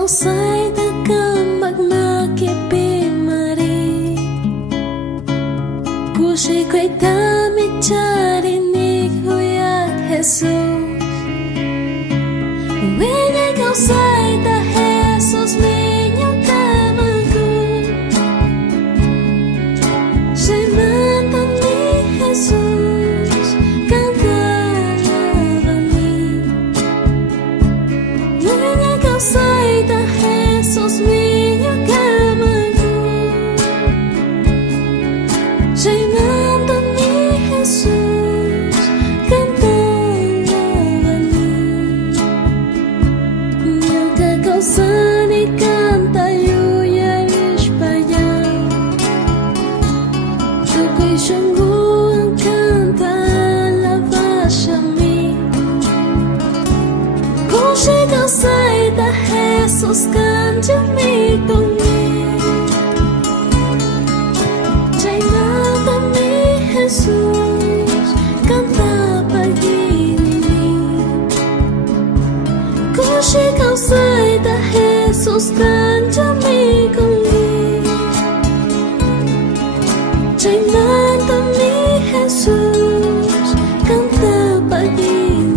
kau say takang magmakipimari Kusi ko'y damit charinig huyat Jesus When ikaw say ta Jesus minyong tamagun Siya'y mantan ni Jesus kantarabami When ikaw say ta Jesus minyong tamagun Siya'y mantan ni Jesus kantarabami Yung kakausan ikan tayo yarish bayan Tukoy sungguh ang kanta labas ami Kung sigaw say ta Jesus kan jami tumi Jay natam ni Jesus kanta pag-ibig Kung sigaw say ta Jesus kan jami tumi Jay natam ni Jesus kanta pag-ibig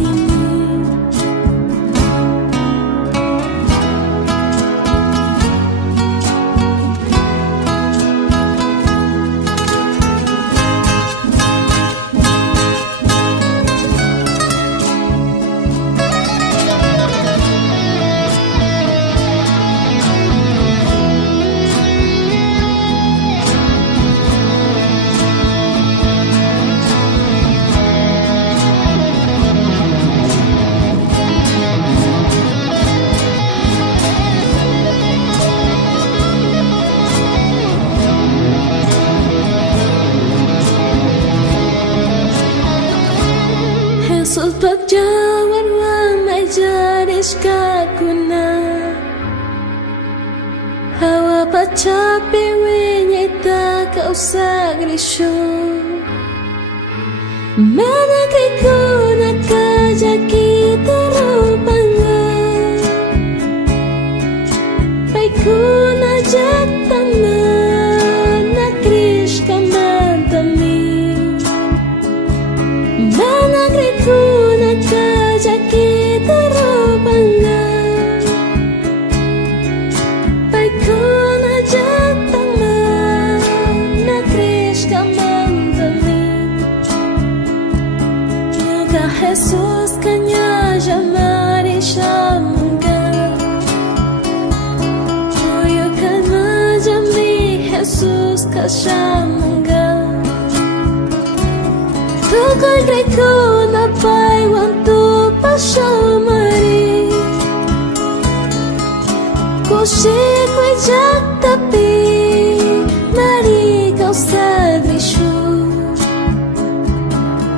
Jesus pagjawan wa may jadis kakuna Hawa pacapi winya ita kausag risyon Managay ko na kajaki tarupangan Pay ko na jataman na krish kamantami Managay ko na kajaki tarupangan Pay ko na jataman na krish kamantami Ka Jesus kanya jamari siya mangga Tuyo ka na jami Jesus ka siya mangga Tukoy greko na pa'y wanto pa siya mari Kusi ko'y jak tapi mari kau sa grisyo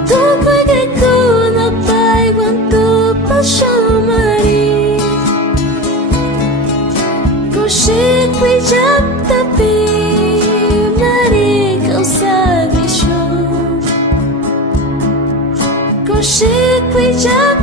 Tukoy greko na pa'y wanto pa siya mari Kusi ko'y jak tapi mari kau sa grisyo Kusi ko'y jak